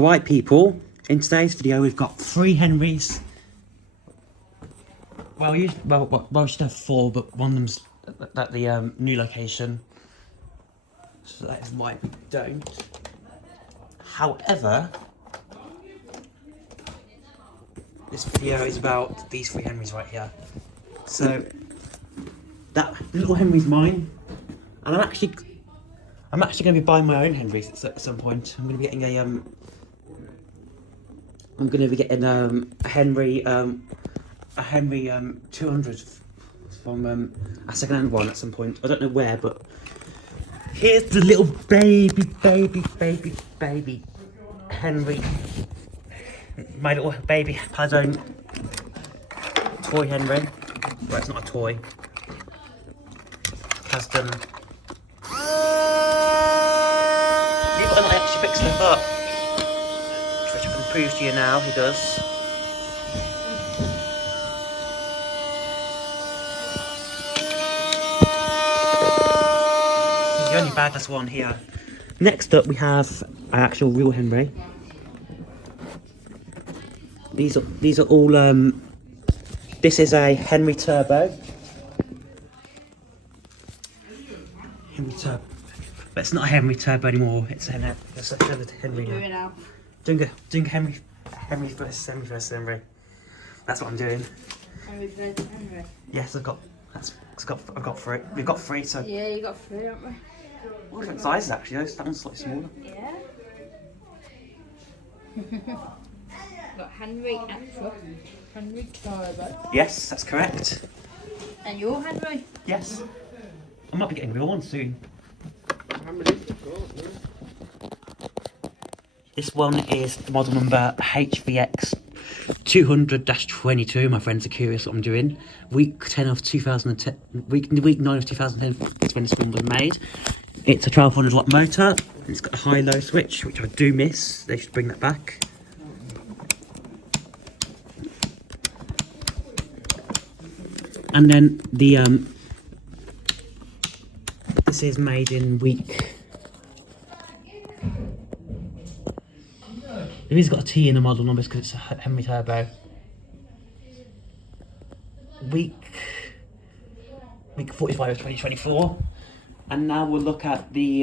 Right people, in today's video we've got 3 Henrys. Well, we should have 4, but one of them's at the new location. So that is why we don't. However, this video is about these 3 Henrys right here. So that little Henry's mine, and I'm actually going to be buying my own Henrys at some point. I'm going to be getting a Henry 200 from a second-hand one at some point. I don't know where, but here's the little baby Henry. My little baby has own toy Henry. Well, it's not a toy. Has done. You've got to actually pick stuff up. Which I can prove to you now, he does. He's the only bagless one here. Next up we have an actual real Henry. These are all this is a Henry Turbo. Henry Turbo. But it's not a Henry Turbo anymore, it's a Henry now. Doing Henry versus Henry. That's what I'm doing. Henry versus Henry. Yes, I've got 3. We've got 3, so. Yeah, you got 3, haven't we? All different sizes actually, though. That one's slightly smaller. Yeah. Got Henry Extra, Henry Turbo. Yes, that's correct. And your Henry? Yes. I might be getting real ones soon. This one is the model number HVX 200-22. My friends are curious what I'm doing. Week 9 of 2010 is when this one was made. It's a 1200 watt motor. It's got a high-low switch, which I do miss. They should bring that back. And then the this is made in week. It has got a T in the model numbers because it's a Henry Turbo. Week 45 of 2024. And now we'll look at the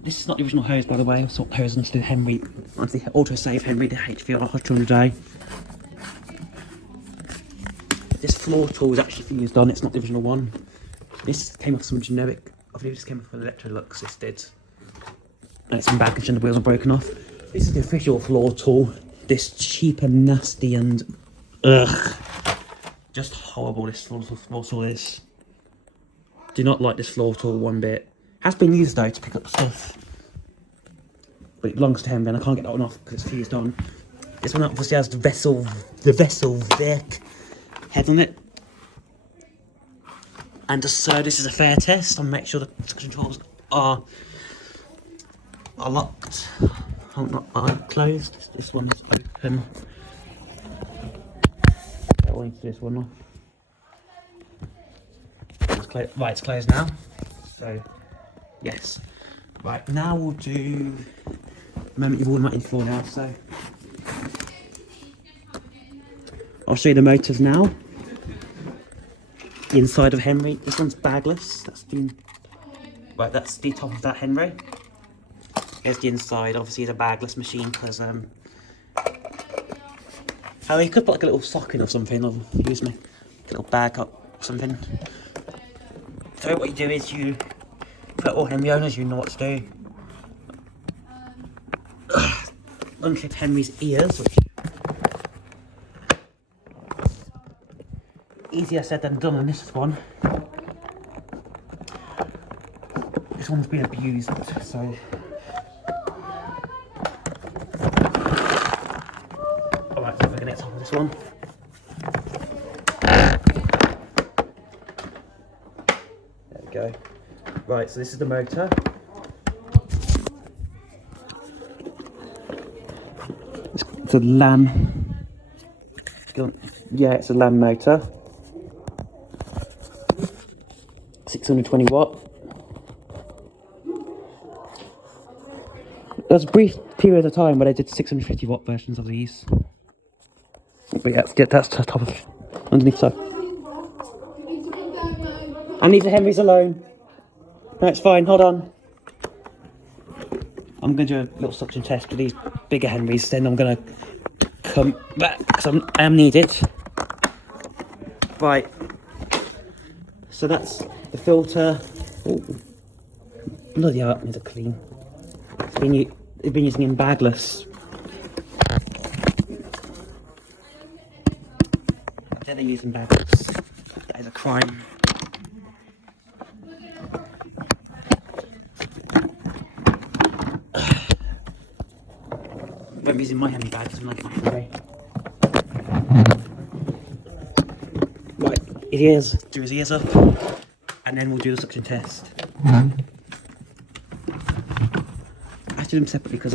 this is not the original hose, by the way. I swapped hose onto the Henry, onto the autosave Henry, the HVR 200A. This floor tool is actually fused on, it's not the original one. This came off some generic, I believe this came off an Electrolux, this did. And it's been baggage and the wheels are broken off. This is the official floor tool. This cheap and nasty and just horrible this floor tool is. Do not like this floor tool one bit. Has been used though to pick up stuff. But it belongs to him and I can't get that one off because it's fused on. This one obviously has the vessel Vic head on it. And just so this is a fair test, I'll make sure the controls are locked. Not closed. This one is open. I want to do this one off. Right, it's closed now. So, yes. Right, now we'll do the moment you've all been waiting for now. So, I'll show you the motors now. The inside of Henry. This one's bagless. That's the top of that Henry. Here's the inside. Obviously, it's a bagless machine because you could put like a little sock in or something, or use me, a little bag up or something. So what you do is you, for all Henry owners, you know what to do. Unclip Henry's ears, which easier said than done on this one. This one's been abused, so. Alright, so we're gonna get some of this one. There we go. Right, so this is the motor. It's a LAN. Yeah, it's a LAN motor. 620 watt. There's a brief period of time where they did 650 watt versions of these. But yeah, that's the top of underneath. So I leave the Henrys alone. No, it's fine. Hold on. I'm going to do a little suction test with these bigger Henrys. Then I'm going to come back because I am needed. Right. So that's the filter. Ooh. Bloody hell, that needs a clean. It's been using in bagless. They're using bagless. That is a crime. Won't be using my Henry bags when I get back away. Right, his ears, do his ears up, and then we'll do the suction test. I have to do them separately because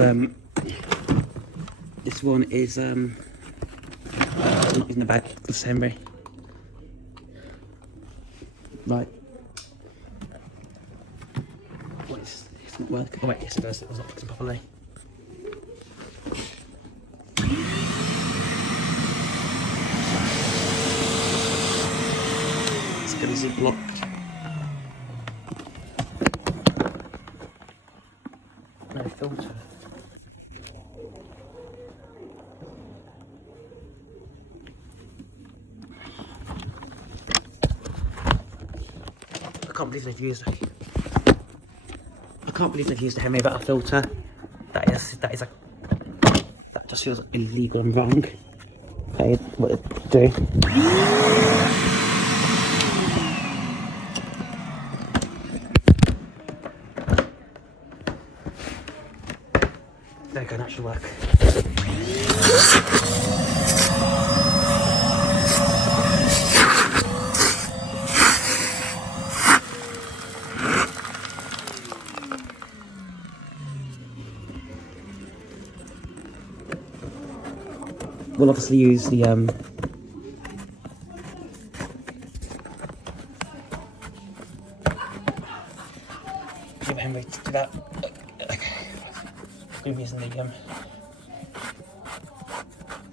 this one is not in the bag, the Henry. Right. What is it's not working? Oh wait, yes it does. It was not fixing properly. It's gonna zip locked. No filter. I can't believe they've used a Henry without a filter. That just feels illegal and wrong. Okay, what it do? There you go, natural work. We'll obviously use the Henry to do that. Okay, I'm using the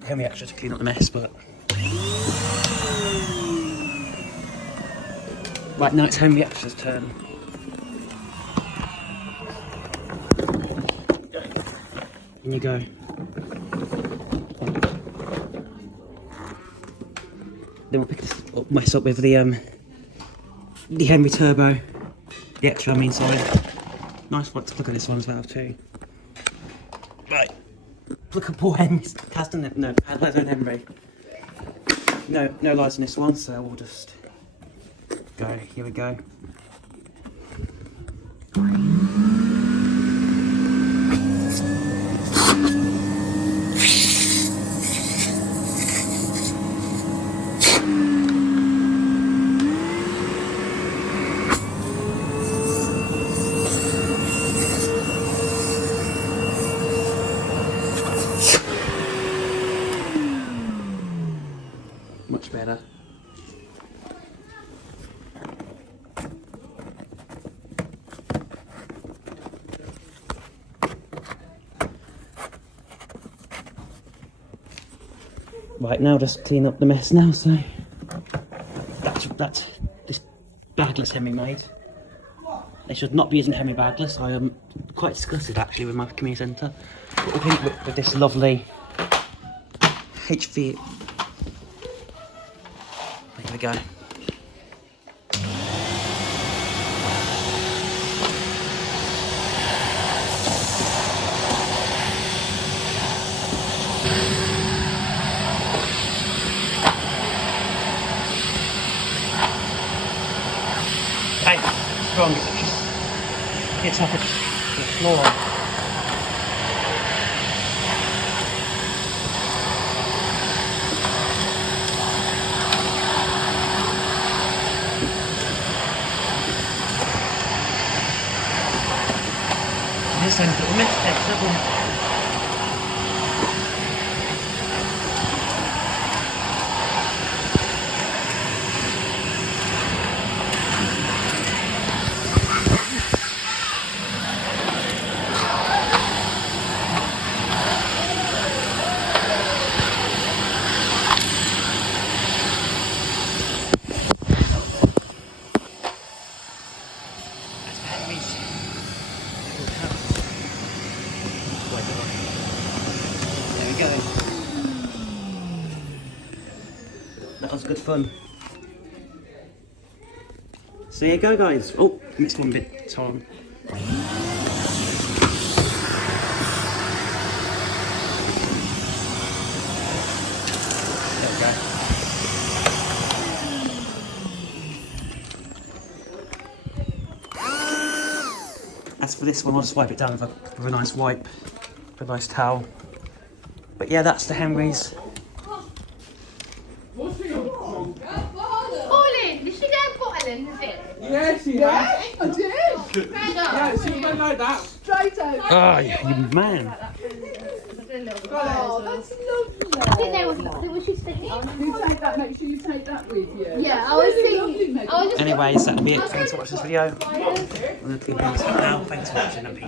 Henry extra to clean up the mess, but right now it's Henry extra's turn. In you go. Then we'll pick this up, mess up with the Henry Turbo, the extra I mean, sorry. Nice one to look at this one as well too. Right, look at poor Henry's casting it. No, there's no Henry. No lights in this one, so we'll just go. Here we go. Much better. Right, now just clean up the mess now, so that's this bagless Henry made. They should not be using Henry bagless. I am quite disgusted actually with my community centre. But we'll clean it with this lovely HV. There we go. Hey, it's wrong. It's up at the floor. This end little mistakes, isn't it? you go. That was good fun. So there you go, guys. Oh, missed one bit, Tom. There we go. As for this one, I'll just wipe it down with a nice wipe, with a nice towel. But yeah, that's the Henrys. Pauline, did she go bottling, is it? Yeah, she has. I did. Yeah, she went like that. Straight out. Oh, you man. Oh, that's lovely. I think they was she sticking? You take that, make sure you take that with you. Yeah, I was Really thinking. lovely, I was just Anyways, that'll be it. Thanks for watching this video. I'm going to leave it now. Thanks for watching and peace.